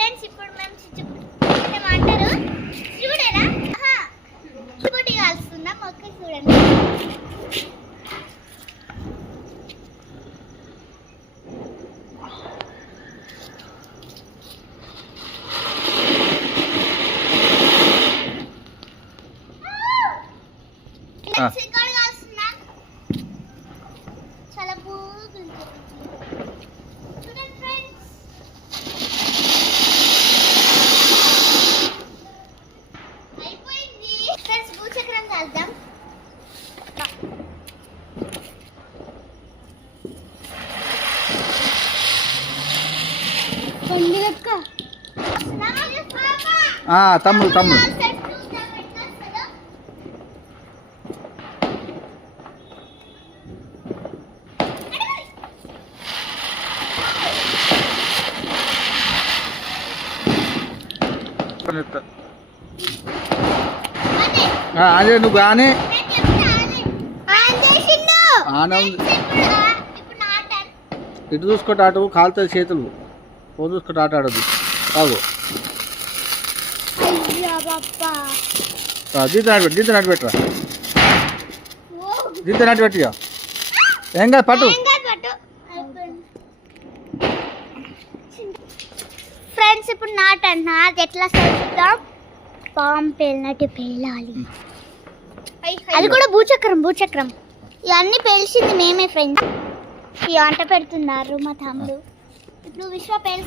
Friends ఇప్పుడు మేము ఏమంటారు చూడేనా చిక్కుటి కాల్స్తున్నాం. ఓకే చూడండి. చాలా బాగుంది చూడండి ఫ్రెండ్స్. అయిపోయింది ఫ్రెండ్స్. భూచక్రం కాల్దాం. తమ్ముడు అదే నువ్వు కానీ ఇటు చూసుకుంటే అటు కాలుతుంది చేతులు. ఫోన్ చూసుకుంటే ఆట ఆడదు. కాదు దీంతో నాటి పెట్టరా. దీంతో నాటి పెట్టిగా ఏం కాదు పట్టు. ఫ్రెండ్స్ ఇప్పుడు నాటన్నా అది ఎట్లా చూద్దాం. పాము పేలినట్టు పేలాలి. అది కూడా భూచక్రం. ఇవన్నీ పేల్చింది మేమే ఫ్రెండ్స్. ఈ వంట పెడుతున్నారు మా తమ్ముడు. ఇప్పుడు విశ్వ పేల్